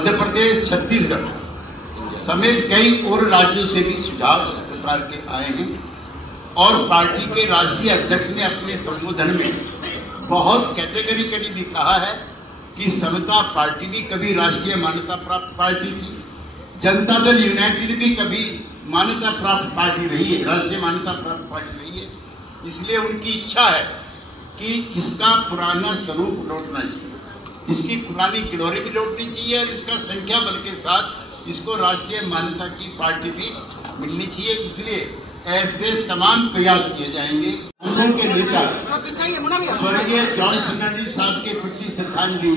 मध्य प्रदेश, छत्तीसगढ़ समेत कई और राज्यों से भी सुझाव इस प्रकार के आए हैं और पार्टी के राष्ट्रीय अध्यक्ष ने अपने संबोधन में बहुत कैटेगरिकली भी कहा है कि समता पार्टी भी कभी राष्ट्रीय मान्यता प्राप्त पार्टी थी, जनता दल यूनाइटेड भी कभी मान्यता प्राप्त पार्टी रही है, राष्ट्रीय मान्यता प्राप्त पार्टी रही है। इसलिए उनकी इच्छा है कि इसका पुराना स्वरूप लौटना चाहिए, इसकी पुरानी ग्लोरी भी लौटनी चाहिए और इसका संख्या बल के साथ इसको राष्ट्रीय मान्यता की पार्टी भी मिलनी चाहिए। इसलिए ऐसे तमाम प्रयास किए जाएंगे। हम लोग के नेता स्वर्गीय जॉन फर्नांडिस साहब के प्रति श्रद्धांजलि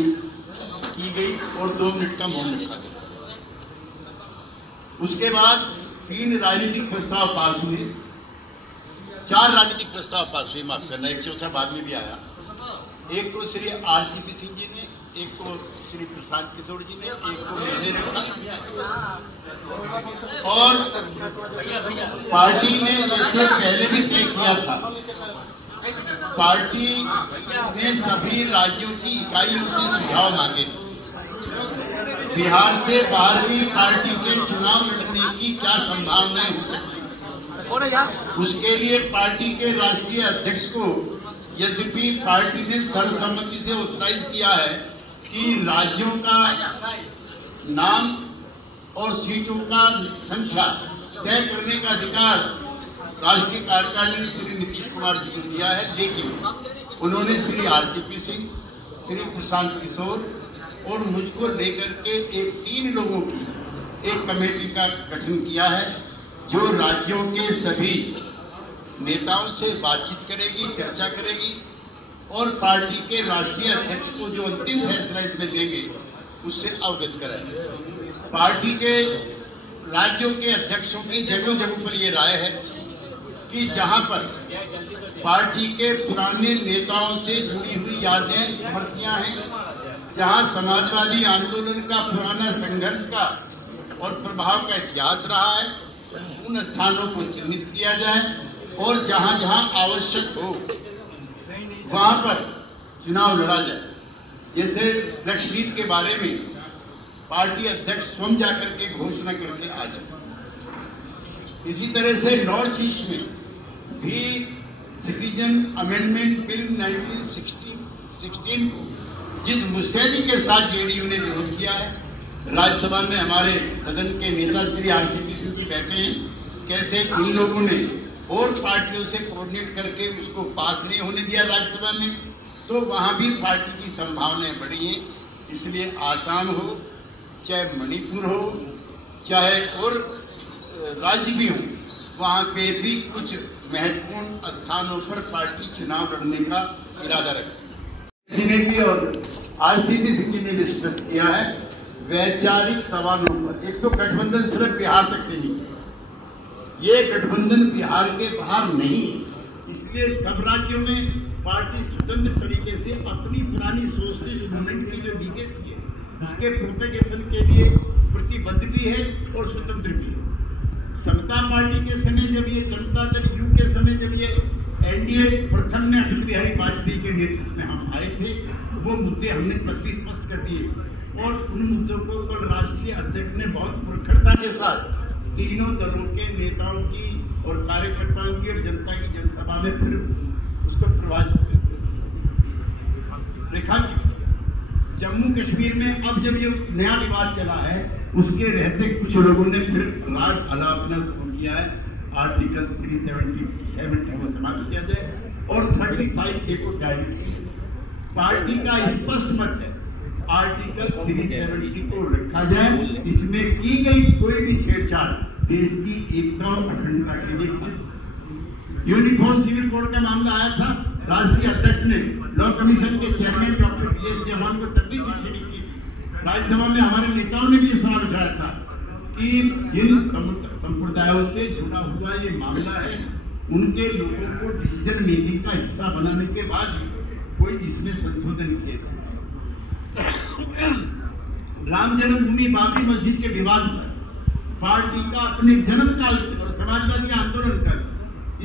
की गई और 2 मिनट का मौन रखा गया। उसके बाद 3 राजनीतिक प्रस्ताव पास हुए, 4 राजनीतिक प्रस्ताव पास हुए, माफ करना, एक चौथा बाद में भी आया। एक को श्री आरसीपी सिंह जी ने, एक को श्री प्रशांत किशोर जी ने, एक को मैंने रखा और पार्टी ने इससे पहले भी तय किया था। पार्टी ने सभी राज्यों की इकाइयों से सुझाव मांगे। बिहार से 12वीं पार्टी के चुनाव लड़ने की क्या संभावनाएं हो सकती, उसके लिए पार्टी के राष्ट्रीय अध्यक्ष को यद्यपि पार्टी ने सर्वसम्मति से ऑथराइज किया है कि राज्यों का नाम और सीटों का संख्या तय करने का अधिकार राष्ट्रीय कार्यकारिणी ने श्री नीतीश कुमार जी को दिया है, लेकिन उन्होंने श्री आरसीपी सिंह, श्री प्रशांत किशोर और मुझको लेकर के 3 लोगों की एक कमेटी का गठन किया है जो राज्यों के सभी नेताओं से बातचीत करेगी, चर्चा करेगी और पार्टी के राष्ट्रीय अध्यक्ष को जो अंतिम फैसला इसमें देंगे उससे अवगत कराएंगे। पार्टी के राज्यों के अध्यक्षों की जगह जगह पर ये राय है कि जहां पर पार्टी के पुराने नेताओं से जुड़ी हुई यादें, स्मृतियां हैं, जहां समाजवादी आंदोलन का पुराना संघर्ष का और प्रभाव का इतिहास रहा है, उन स्थानों को चिन्हित किया जाए और जहां जहां आवश्यक हो वहां पर चुनाव लड़ा जाए। जैसे लक्षद्वीप के बारे में पार्टी अध्यक्ष स्वयं जाकर के घोषणा करके आ जाए। इसी तरह से नॉर्थ ईस्ट में भी सिटीजन अमेंडमेंट बिल 1916 को जिस मुस्तैदी के साथ जेडीयू ने विरोध किया है, राज्यसभा में हमारे सदन के नेता श्री आरसीपी सिंह जी बैठे हैं, कैसे इन लोगों ने और पार्टियों से कोऑर्डिनेट करके उसको पास नहीं होने दिया राज्यसभा में, तो वहां भी पार्टी की संभावनाएं बढ़ी हैं। इसलिए आसाम हो, चाहे मणिपुर हो, चाहे और राज्य भी हो, वहां पे भी कुछ महत्वपूर्ण स्थानों पर पार्टी चुनाव लड़ने का इरादा रखती है। और आरसीपी सिंह जी ने भी स्पष्ट किया है वैचारिक सवालों पर। एक तो गठबंधन सिर्फ बिहार तक से नहीं, ये गठबंधन बिहार के बाहर नहीं है, इसलिए सब राज्यों में पार्टी स्वतंत्र तरीके से अपनी पुरानी सोशलिस्ट मूवमेंट की जो लीगेसी है उसके प्रोपेगेशन के लिए प्रतिबद्ध भी है और स्वतंत्र भी है। समता पार्टी के समय जब ये जनता दल यू के समय जब ये एनडीए प्रथम में अटल बिहारी वाजपेयी के नेतृत्व में हम आए थे, वो मुद्दे हमने तब भी स्पष्ट कर दिए और उन मुद्दों को कल राष्ट्रीय अध्यक्ष ने बहुत प्रखरता के साथ तीनों दलों के नेताओं की और कार्यकर्ताओं की और जनता की जनसभा में फिर उसको रेखांकित। जम्मू कश्मीर में अब जब ये नया विवाद चला है उसके रहते कुछ लोगों ने फिर राग अलापना शुरू किया है, आर्टिकल 370 को समाप्त किया जाए और 35A को डायरेक्ट। पार्टी का स्पष्ट मत है आर्टिकल 370 को रखा जाए, इसमें की गई कोई भी छेड़छाड़ देश की एकता और अखंडता के लिए। यूनिफॉर्म सिविल कोड का मामला आया था, राष्ट्रीय अध्यक्ष ने लॉ कमीशन के चेयरमैन डॉक्टर BS चौहान को तब भी चिट्ठी लिखी। राज्यसभा में हमारे नेताओं ने भी ये सवाल उठाया था कि जिन संप्रदायों से जुड़ा हुआ ये मामला है उनके लोगों को डिसीजन मेकिंग का हिस्सा बनाने के बाद कोई इसमें संशोधन किए। राम जन्मभूमि बाबरी मस्जिद के विवाद पर पार्टी का अपने जन्म काल से और समाजवादी आंदोलन का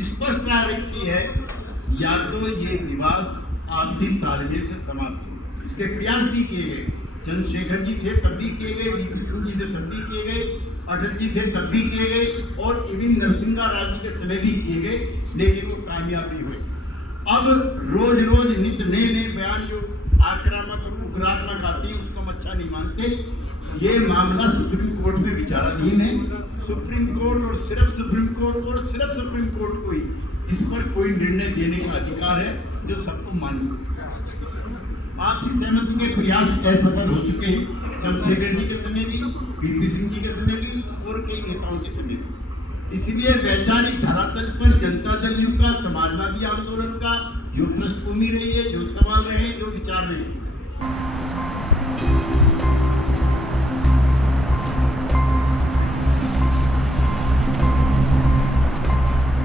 स्पष्ट राय रखी है, या तो ये विवाद आपसी तालमेल से समाप्त हो, इसके प्रयास भी किए गए, चंद्रशेखर जी थे तब भी किए गए, वीपी सिंह जी थे तब भी किए गए, अटल जी थे तब भी किए गए और इवन नरसिंहा राव जी के समय भी किए गए, लेकिन वो कामयाब नहीं हुए। अब रोज रोज नित्य नए नए बयान जो आक्रामक और उग्रात्मक आती है उसको हम अच्छा नहीं मानते। ये मामला सुप्रीम कोर्ट में विचाराधीन है। सुप्रीम कोर्ट और सिर्फ सुप्रीम कोर्ट को ही इस पर कोई निर्णय देने का अधिकार है, जो सबको मान्य। आपसी सहमति के प्रयास असफल हो चुके हैं, चंद्रशेखर जी के समय भी, वीपी सिंह जी के समय भी और कई नेताओं के समय भी। इसलिए वैचारिक धरातल पर जनता दल यू का, समाजवादी आंदोलन का जो पृष्ठभूमि रही है, जो सवाल रहे, जो विचार रहे,